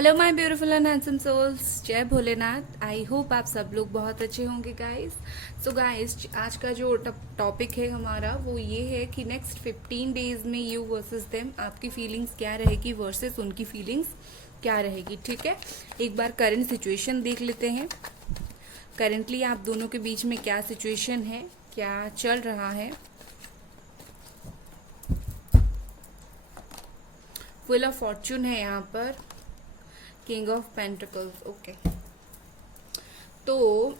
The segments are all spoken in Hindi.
Hello my beautiful and handsome souls, जय भोलेनाथ। आई होप आप सब लोग बहुत अच्छे होंगे गाइस। सो गाइस, आज का जो टॉपिक है हमारा वो ये है कि नेक्स्ट 15 डेज में यू वर्सेस देम आपकी फीलिंग्स क्या रहेगी वर्सेस उनकी फीलिंग्स क्या रहेगी। ठीक है, एक बार करंट सिचुएशन देख लेते हैं। करंटली आप दोनों के बीच में क्या सिचुएशन है, क्या चल रहा है। फुल ऑफ फॉर्चून है यहाँ पर, किंग ऑफ पेंटिकल्स। ओके, तो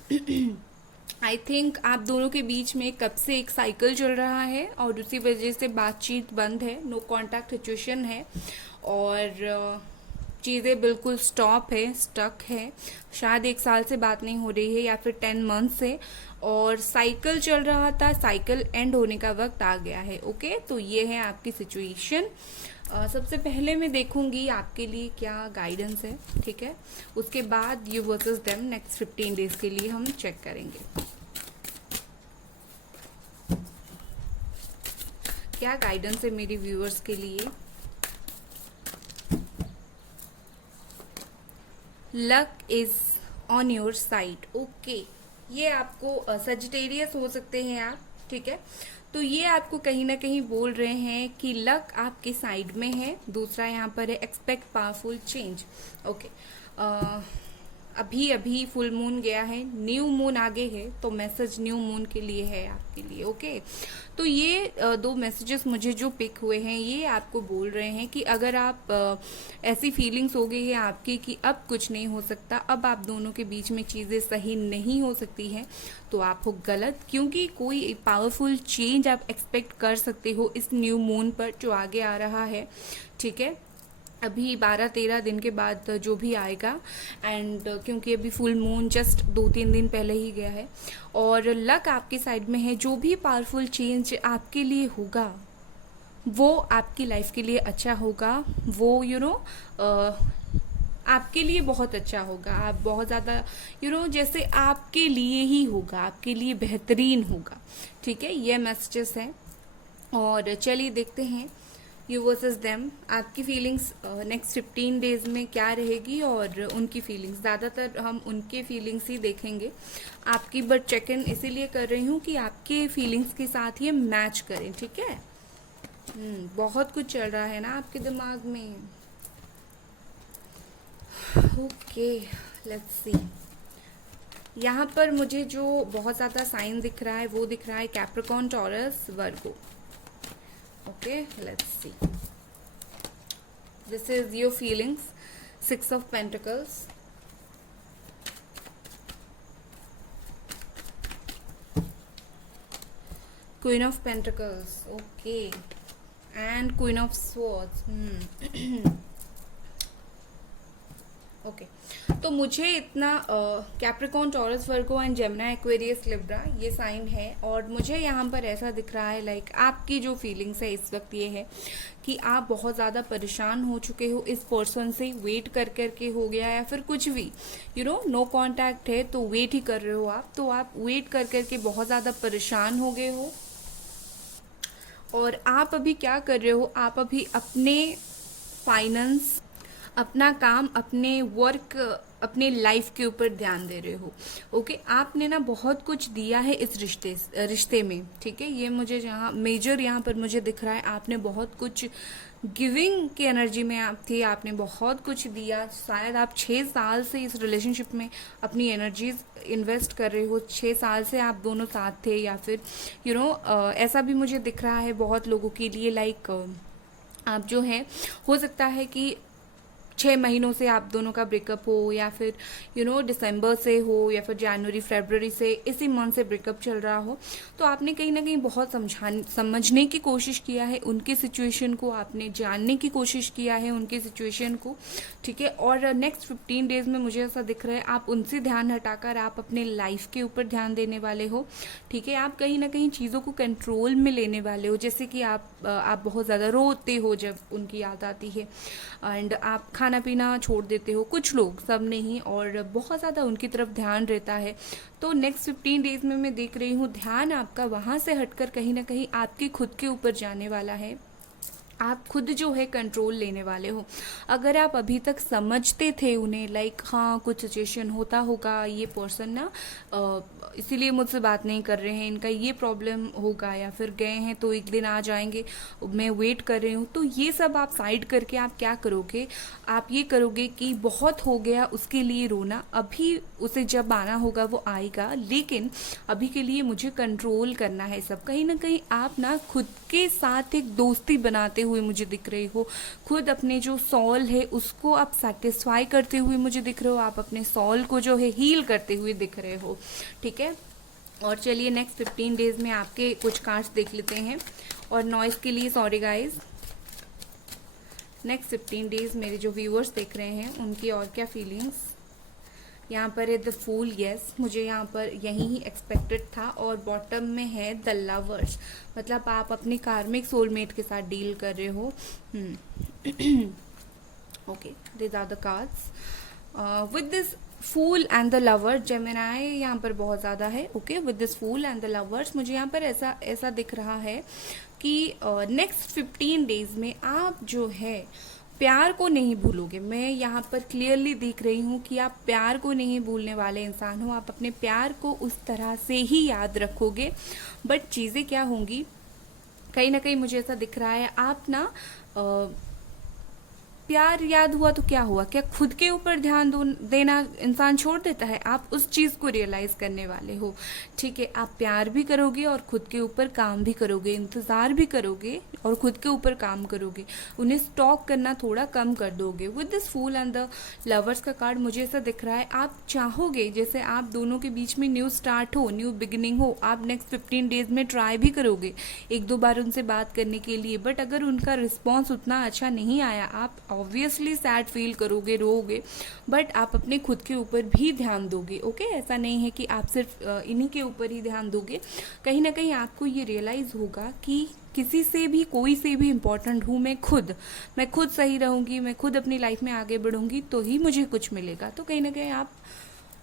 आई थिंक आप दोनों के बीच में कब से एक साइकिल चल रहा है और उसी वजह से बातचीत बंद है, नो कांटेक्ट सिचुएशन है और चीज़ें बिल्कुल स्टॉप है, स्टक है। शायद 1 साल से बात नहीं हो रही है या फिर 10 मंथ से, और साइकिल चल रहा था, साइकिल एंड होने का वक्त आ गया है। ओके, तो ये है आपकी सिचुएशन। सबसे पहले मैं देखूंगी आपके लिए क्या गाइडेंस है, ठीक है। उसके बाद you versus them next 15 days के लिए हम चेक करेंगे क्या गाइडेंस है मेरे व्यूअर्स के लिए। Luck is on your side. Okay, ये आपको सजिटेरियस हो सकते हैं आप, ठीक है। तो ये आपको कहीं ना कहीं बोल रहे हैं कि लक आपके साइड में है। दूसरा यहाँ पर है एक्सपेक्ट पावरफुल चेंज। ओके, अभी अभी फुल मून गया है, न्यू मून आगे है, तो मैसेज न्यू मून के लिए है आपके लिए। ओके, तो ये दो मैसेजेस मुझे जो पिक हुए हैं ये आपको बोल रहे हैं कि अगर आप ऐसी फीलिंग्स हो गई है आपकी कि अब कुछ नहीं हो सकता, अब आप दोनों के बीच में चीज़ें सही नहीं हो सकती हैं, तो आप हो गलत, क्योंकि कोई पावरफुल चेंज आप एक्सपेक्ट कर सकते हो इस न्यू मून पर जो आगे आ रहा है, ठीक है। अभी 12-13 दिन के बाद जो भी आएगा, एंड क्योंकि अभी फुल मून जस्ट 2-3 दिन पहले ही गया है और लक आपके साइड में है। जो भी पावरफुल चेंज आपके लिए होगा वो आपकी लाइफ के लिए अच्छा होगा, वो आपके लिए बहुत अच्छा होगा। आप बहुत ज़्यादा जैसे आपके लिए ही होगा, आपके लिए बेहतरीन होगा, ठीक है। ये मैसेजेस हैं और चलिए देखते हैं यू वर्सेस देम आपकी फीलिंग्स नेक्स्ट 15 डेज में क्या रहेगी और उनकी फीलिंग्स। ज़्यादातर हम उनके फीलिंग्स ही देखेंगे आपकी, बट चेक इन इसीलिए कर रही हूँ कि आपके फीलिंग्स के साथ ये मैच करें, ठीक है। बहुत कुछ चल रहा है ना आपके दिमाग में। Okay, let's see. यहाँ पर मुझे जो बहुत ज़्यादा साइन दिख रहा है वो दिख रहा है Capricorn, taurus, Virgo. Okay, let's see. This is your feelings. 6 of Pentacles. Queen of Pentacles. Okay. And Queen of Swords. Okay, तो मुझे इतना Capricorn, taurus, Virgo and Gemini, Aquarius, Libra ये साइन है और मुझे यहाँ पर ऐसा दिख रहा है लाइक आपकी जो फीलिंग्स है इस वक्त ये है कि आप बहुत ज़्यादा परेशान हो चुके हो इस पर्सन से, वेट कर के हो गया या फिर कुछ भी नो कांटेक्ट है तो वेट ही कर रहे हो आप, तो आप वेट कर के बहुत ज़्यादा परेशान हो गए हो। और आप अभी क्या कर रहे हो, आप अभी अपने फाइनेंस, अपना काम, अपने वर्क, अपने लाइफ के ऊपर ध्यान दे रहे हो। ओके, आपने ना बहुत कुछ दिया है इस रिश्ते में, ठीक है। ये मुझे जहाँ मेजर यहाँ पर मुझे दिख रहा है आपने बहुत कुछ गिविंग की एनर्जी में आप थे, आपने बहुत कुछ दिया। शायद आप 6 साल से इस रिलेशनशिप में अपनी एनर्जीज इन्वेस्ट कर रहे हो, 6 साल से आप दोनों साथ थे, या फिर ऐसा भी मुझे दिख रहा है बहुत लोगों के लिए लाइक आप जो है हो सकता है कि 6 महीनों से आप दोनों का ब्रेकअप हो, या फिर दिसंबर से हो, या फिर जनवरी फरवरी से, इसी मंथ से ब्रेकअप चल रहा हो। तो आपने कहीं ना कहीं बहुत समझने की कोशिश किया है उनकी सिचुएशन को, आपने जानने की कोशिश किया है उनकी सिचुएशन को, ठीक है। और नेक्स्ट 15 डेज में मुझे ऐसा दिख रहा है आप उनसे ध्यान हटाकर आप अपने लाइफ के ऊपर ध्यान देने वाले हो, ठीक है। आप कहीं ना कहीं चीज़ों को कंट्रोल में लेने वाले हो, जैसे कि आप बहुत ज़्यादा रोते हो जब उनकी याद आती है, एंड आप खाना पीना छोड़ देते हो, कुछ लोग, सब नहीं, और बहुत ज़्यादा उनकी तरफ ध्यान रहता है। तो नेक्स्ट 15 डेज में मैं देख रही हूँ ध्यान आपका वहाँ से हटकर कहीं ना कहीं आपके खुद के ऊपर जाने वाला है। आप खुद जो है कंट्रोल लेने वाले हो। अगर आप अभी तक समझते थे उन्हें लाइक हाँ कुछ सिचुएशन होता होगा, ये पर्सन ना इसीलिए मुझसे बात नहीं कर रहे हैं, इनका ये प्रॉब्लम होगा, या फिर गए हैं तो एक दिन आ जाएंगे, मैं वेट कर रही हूँ, तो ये सब आप साइड करके आप क्या करोगे, आप ये करोगे कि बहुत हो गया उसके लिए रोना, अभी उसे जब आना होगा वो आएगा, लेकिन अभी के लिए मुझे कंट्रोल करना है सब। कहीं ना कहीं आप ना खुद के साथ एक दोस्ती बनाते हुए मुझे दिख रहे हो, खुद अपने जो सॉल है उसको आप सेटिस्फाई करते हुए मुझे दिख रहे हो, आप अपने सॉल को जो है हील करते हुए दिख रहे हो। ठीक है, और चलिए नेक्स्ट 15 डेज में आपके कुछ कार्ड्स देख लेते हैं। और नॉइस के लिए सॉरी गाइज। नेक्स्ट 15 डेज मेरे जो व्यूअर्स देख रहे हैं उनकी और क्या फीलिंग्स। यहाँ पर है द फूल, यस मुझे यहाँ पर यही ही एक्सपेक्टेड था। और बॉटम में है द लवर्स, मतलब आप अपने कार्मिक सोलमेट के साथ डील कर रहे हो। Okay, this are the cards with this fool and the lover. Gemini यहाँ पर बहुत ज़्यादा है। Okay, with this fool and the lovers मुझे यहाँ पर ऐसा दिख रहा है कि नेक्स्ट 15 डेज में आप जो है प्यार को नहीं भूलोगे। मैं यहाँ पर क्लियरली देख रही हूँ कि आप प्यार को नहीं भूलने वाले इंसान हो, आप अपने प्यार को उस तरह से ही याद रखोगे। बट चीज़ें क्या होंगी, कहीं ना कहीं मुझे ऐसा दिख रहा है आप ना प्यार याद हुआ तो क्या हुआ, क्या खुद के ऊपर ध्यान देना इंसान छोड़ देता है? आप उस चीज़ को रियलाइज़ करने वाले हो। ठीक है, आप प्यार भी करोगे और खुद के ऊपर काम भी करोगे, इंतज़ार भी करोगे और खुद के ऊपर काम करोगे, उन्हें स्टॉक करना थोड़ा कम कर दोगे। With this fool and the lovers का कार्ड मुझे ऐसा दिख रहा है आप चाहोगे जैसे आप दोनों के बीच में न्यू स्टार्ट हो, न्यू बिगिनिंग हो, आप नेक्स्ट 15 डेज में ट्राई भी करोगे 1-2 बार उनसे बात करने के लिए। बट अगर उनका रिस्पॉन्स उतना अच्छा नहीं आया, आप ऑब्वियसली सैड फील करोगे, रोओगे, बट आप अपने खुद के ऊपर भी ध्यान दोगे। ओके, ऐसा नहीं है कि आप सिर्फ इन्हीं के ऊपर ही ध्यान दोगे। कहीं ना कहीं आपको ये रियलाइज़ होगा कि किसी से भी कोई से भी इम्पोर्टेंट हूँ मैं खुद सही रहूँगी, मैं खुद अपनी लाइफ में आगे बढ़ूँगी तो ही मुझे कुछ मिलेगा। तो कहीं ना कहीं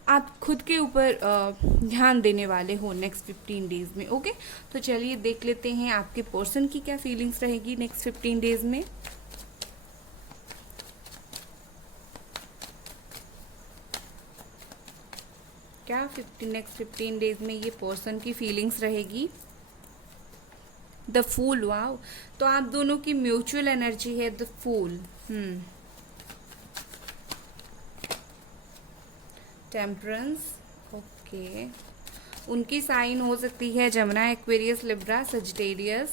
आप खुद के ऊपर ध्यान देने वाले हो नेक्स्ट 15 डेज में। ओके, तो चलिए देख लेते हैं आपके पर्सन की क्या फीलिंग्स रहेगी नेक्स्ट 15 डेज में। क्या नेक्स्ट 15 डेज में ये पर्सन की फीलिंग्स रहेगी। द फूल, वाओ, तो आप दोनों की म्यूचुअल एनर्जी है द फूल। टेम्परेंस, ओके, उनकी साइन हो सकती है Gemini, Aquarius, Libra, Sagittarius,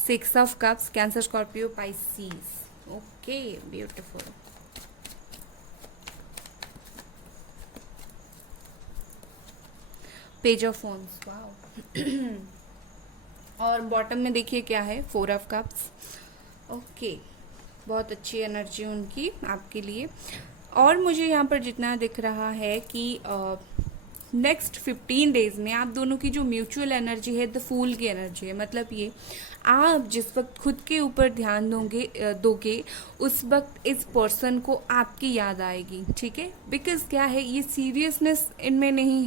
6 of cups, cancer, Scorpio, Pisces. Okay, beautiful. Page of phones, wow. और बॉटम में देखिए क्या है, 4 ऑफ कप्स। ओके, बहुत अच्छी एनर्जी उनकी आपके लिए। और मुझे यहाँ पर जितना दिख रहा है कि नेक्स्ट 15 डेज में आप दोनों की जो म्यूचुअल एनर्जी है द फूल की एनर्जी है। मतलब ये आप जिस वक्त खुद के ऊपर ध्यान दोगे उस वक्त इस पर्सन को आपकी याद आएगी। ठीक है, बिकॉज क्या है, ये सीरियसनेस इनमें नहीं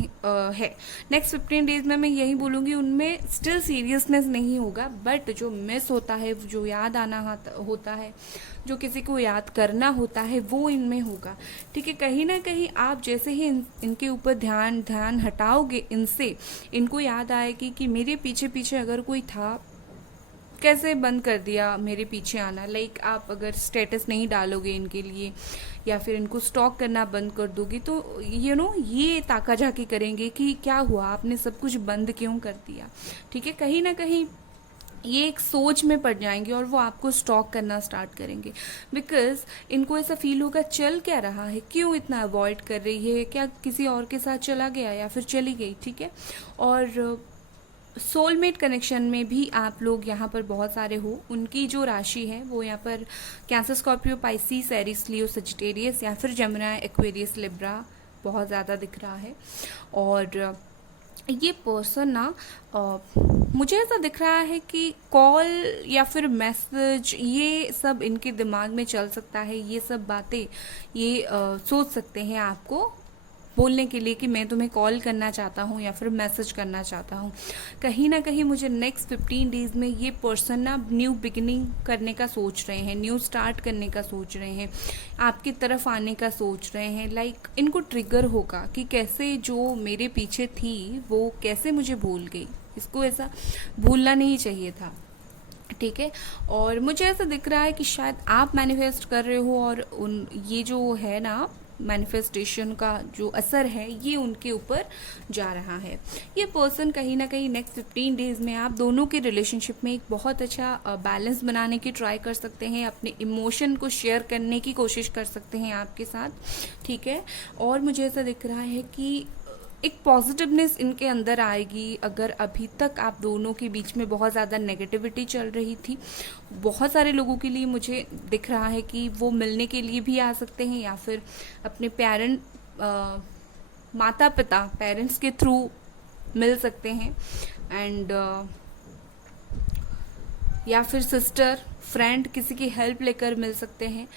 है। नेक्स्ट 15 डेज में मैं यही बोलूँगी, उनमें स्टिल सीरियसनेस नहीं होगा, बट जो मिस होता है, जो याद आना होता है, जो किसी को याद करना होता है, वो इनमें होगा। ठीक है, कहीं ना कहीं आप जैसे ही इनके ऊपर ध्यान हटाओगे इनसे, इनको याद आएगी कि मेरे पीछे पीछे अगर कोई था, कैसे बंद कर दिया मेरे पीछे आना। लाइक आप अगर स्टेटस नहीं डालोगे इनके लिए या फिर इनको स्टॉक करना बंद कर दोगे तो ये ताका झाकी करेंगे कि क्या हुआ, आपने सब कुछ बंद क्यों कर दिया। ठीक है, कहीं ना कहीं ये एक सोच में पड़ जाएंगे और वो आपको स्टॉक करना स्टार्ट करेंगे। बिकॉज इनको ऐसा फील होगा चल क्या रहा है, क्यों इतना अवॉइड कर रही है, क्या किसी और के साथ चला गया या फिर चली गई। ठीक है, और सोलमेट कनेक्शन में भी आप लोग यहाँ पर बहुत सारे हो। उनकी जो राशि है वो यहाँ पर कैंसर, स्कॉर्पियो, पाइसीज, एरीज, लियो, सजिटेरियस या फिर जेमिनी, एक्वेरियस, लिब्रा बहुत ज़्यादा दिख रहा है। और ये पर्सन ना मुझे ऐसा दिख रहा है कि कॉल या फिर मैसेज ये सब इनके दिमाग में चल सकता है। ये सब बातें ये सोच सकते हैं आपको बोलने के लिए कि मैं तुम्हें कॉल करना चाहता हूँ या फिर मैसेज करना चाहता हूँ। कहीं ना कहीं मुझे नेक्स्ट 15 डेज़ में ये पर्सन ना न्यू बिगिनिंग करने का सोच रहे हैं, न्यू स्टार्ट करने का सोच रहे हैं, आपकी तरफ आने का सोच रहे हैं। लाइक इनको ट्रिगर होगा कि कैसे जो मेरे पीछे थी वो कैसे मुझे भूल गई, इसको ऐसा भूलना नहीं चाहिए था। ठीक है, और मुझे ऐसा दिख रहा है कि शायद आप मैनिफेस्ट कर रहे हो और ये जो है ना मैनिफेस्टेशन का जो असर है ये उनके ऊपर जा रहा है। ये पर्सन कहीं ना कहीं नेक्स्ट 15 डेज़ में आप दोनों के रिलेशनशिप में एक बहुत अच्छा बैलेंस बनाने की ट्राई कर सकते हैं, अपने इमोशन को शेयर करने की कोशिश कर सकते हैं आपके साथ। ठीक है, और मुझे ऐसा दिख रहा है कि एक पॉजिटिवनेस इनके अंदर आएगी। अगर अभी तक आप दोनों के बीच में बहुत ज़्यादा नेगेटिविटी चल रही थी, बहुत सारे लोगों के लिए मुझे दिख रहा है कि वो मिलने के लिए भी आ सकते हैं या फिर अपने माता पिता पेरेंट्स के थ्रू मिल सकते हैं, एंड या फिर सिस्टर फ्रेंड किसी की हेल्प लेकर मिल सकते हैं,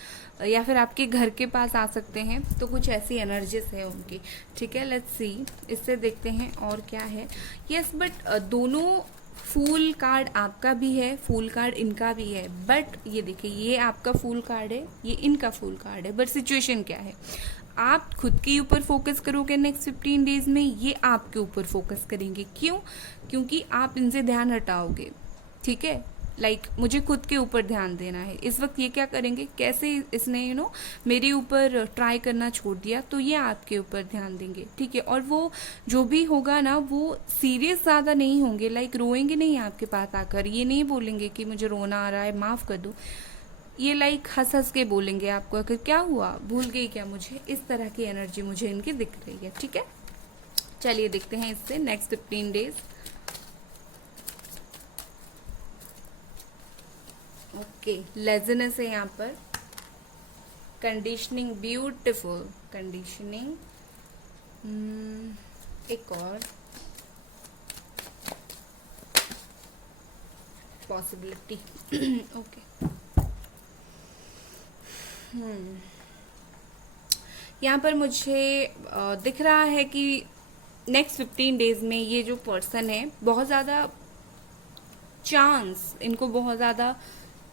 या फिर आपके घर के पास आ सकते हैं। तो कुछ ऐसी एनर्जीज है उनकी। ठीक है, लेट्स सी, इससे देखते हैं और क्या है। यस, बट दोनों फूल कार्ड आपका भी है, फूल कार्ड इनका भी है। बट ये देखिए, ये आपका फूल कार्ड है, ये इनका फूल कार्ड है। बट सिचुएशन क्या है, आप खुद के ऊपर फोकस करोगे नेक्स्ट 15 डेज में, ये आपके ऊपर फोकस करेंगे। क्यों? क्योंकि आप इनसे ध्यान हटाओगे। ठीक है, लाइक मुझे खुद के ऊपर ध्यान देना है। इस वक्त ये क्या करेंगे, कैसे इसने मेरे ऊपर ट्राई करना छोड़ दिया, तो ये आपके ऊपर ध्यान देंगे। ठीक है, और वो जो भी होगा ना वो सीरियस ज़्यादा नहीं होंगे, लाइक रोएंगे नहीं आपके पास आकर, ये नहीं बोलेंगे कि मुझे रोना आ रहा है माफ़ कर दो। ये लाइक हंस हंस के बोलेंगे आपको, अगर क्या हुआ भूल गई क्या मुझे, इस तरह की एनर्जी मुझे इनकी दिख रही है। ठीक है, चलिए देखते हैं इससे नेक्स्ट 15 डेज। ओके, लेज़ीनेस है यहाँ पर, कंडीशनिंग, ब्यूटिफुल कंडीशनिंग, एक और पॉसिबिलिटी। ओके, यहाँ पर मुझे दिख रहा है कि नेक्स्ट 15 डेज में ये जो पर्सन है बहुत ज़्यादा चांस, इनको बहुत ज़्यादा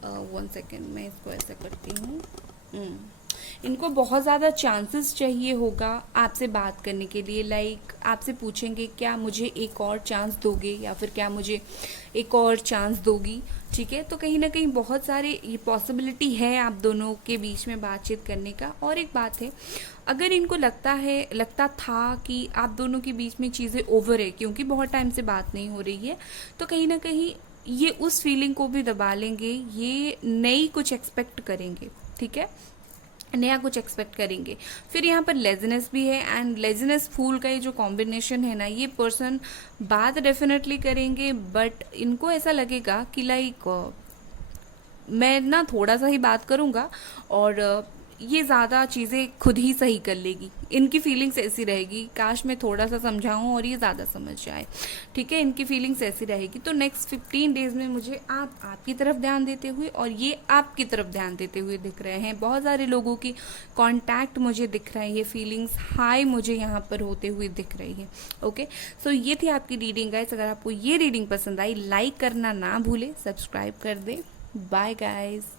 1 सेकेंड मैं इसको ऐसा करती हूँ, इनको बहुत ज़्यादा चांसेस चाहिए होगा आपसे बात करने के लिए। लाइक आपसे पूछेंगे क्या मुझे एक और चांस दोगे, या फिर क्या मुझे एक और चांस दोगी। ठीक है, तो कहीं ना कहीं बहुत सारे ये पॉसिबिलिटी है आप दोनों के बीच में बातचीत करने का। और एक बात है, अगर इनको लगता था कि आप दोनों के बीच में चीज़ें ओवर है क्योंकि बहुत टाइम से बात नहीं हो रही है, तो कहीं ना कहीं ये उस फीलिंग को भी दबा लेंगे, ये नई कुछ एक्सपेक्ट करेंगे। ठीक है, नया कुछ एक्सपेक्ट करेंगे। फिर यहाँ पर लेज़ीनेस भी है, एंड लेज़ीनेस फूल का ये जो कॉम्बिनेशन है ना, ये पर्सन बात डेफिनेटली करेंगे, बट इनको ऐसा लगेगा कि लाइक मैं ना थोड़ा सा ही बात करूँगा और ये ज़्यादा चीज़ें खुद ही सही कर लेगी। इनकी फीलिंग्स ऐसी रहेगी, काश मैं थोड़ा सा समझाऊँ और ये ज़्यादा समझ जाए। ठीक है, इनकी फीलिंग्स ऐसी रहेगी। तो नेक्स्ट 15 डेज़ में मुझे आपकी तरफ ध्यान देते हुए और ये आपकी तरफ ध्यान देते हुए दिख रहे हैं। बहुत सारे लोगों की कांटेक्ट मुझे दिख रहा है, ये फीलिंग्स हाई मुझे यहाँ पर होते हुए दिख रही है। ओके, सो ये थी आपकी रीडिंग गाइस। अगर आपको ये रीडिंग पसंद आई, लाइक करना ना भूले, सब्सक्राइब कर दें। Bye guys.